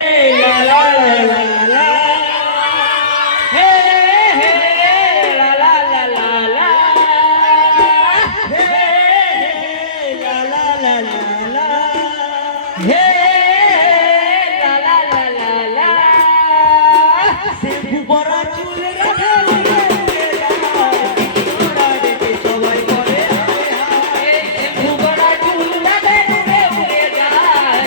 Hey, la la la la la. Hey, hey, la la la la la. Hey, la la la la la. Hey, la la la la la. Shampoo পরা চুল রেখে উড়ে উড়ে যায়, ওরা দেখে সবাই করে হায় হায়। শ্যাম্পু পরা চুল রেখে উড়ে উড়ে যায়,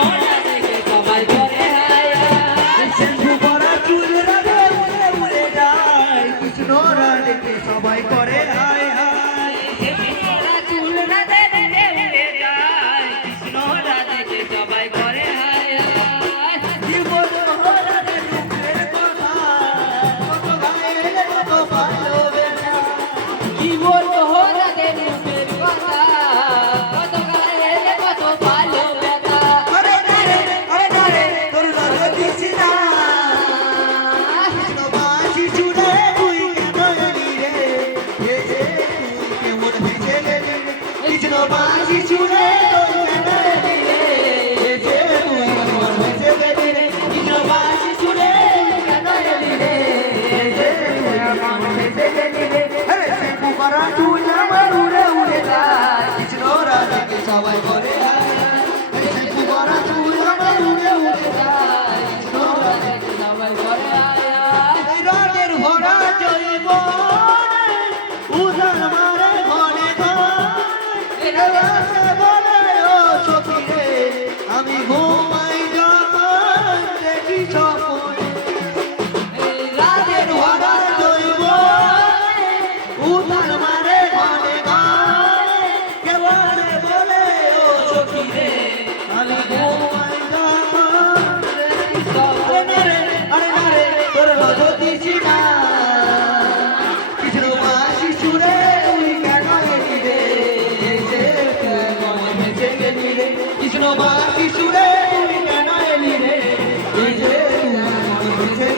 ওরা দেখে সবাই করে হায় হায়। শ্যাম্পু পরা চুল রেখে উড়ে উড়ে যায়, কৃষ্ণরা দেখে সবাই করে হায় হায়। শ্যাম্পু পরা চুল রেখে উড়ে উড়ে যায়, কৃষ্ণরা দেখে সবাই করে হায় হায়। জীবন মহারাজের রূপের কথা কত গায়ে কত ভালোবেসে, জীবন মহারাজের রূপের কথা কত গায়ে কত ভালোবেসে। আরে না রে তোর রাজা দিছি না, কৃষ্ণবাসী চুড়ে তুই কেন এলি রে, হে হে তুই কেমন ভেসে গেলি রে, কৃষ্ণবাসী চুড়ে তুই কেন এলি রে, হে হে তুই কেমন ভেসে গেলি রে, কৃষ্ণবাসী চুড়ে তুই কেন এলি রে, হে হে তুই কেমন ভেসে গেলি রে। আরে শ্যাম্পু করা চুল আমার উড়ে উড়ে যায়, কৃষ্ণরা দেখে সবাই করে হায় হায়। আরে শ্যাম্পু করা চুল আমার উড়ে উড়ে যায়, কৃষ্ণরা দেখে সবাই করে হায় হায়। এই রাতের ভরা জৈবনে উজান মারে ঘনে ঘনে, রাতে বলে ও সখী রে, আমি ঘুমাই যখন দেখি স্বপ্নে। এই রাতের ভরা জৈবনে উজান মারে ঘনে ঘনে, কেবলে বলে ও সখী রে, আমি ঘুমাই যখন দেখি স্বপ্নে। আরে না রে তোর রথ দিছি না, কৃষ্ণবাসী চুড়ে তুই কেন এলি রে, যে তুই মন ভেসে গেলি রে, কৃষ্ণবাসী চুড়ে তুই কেন এলি রে, যে তুই মন ভেসে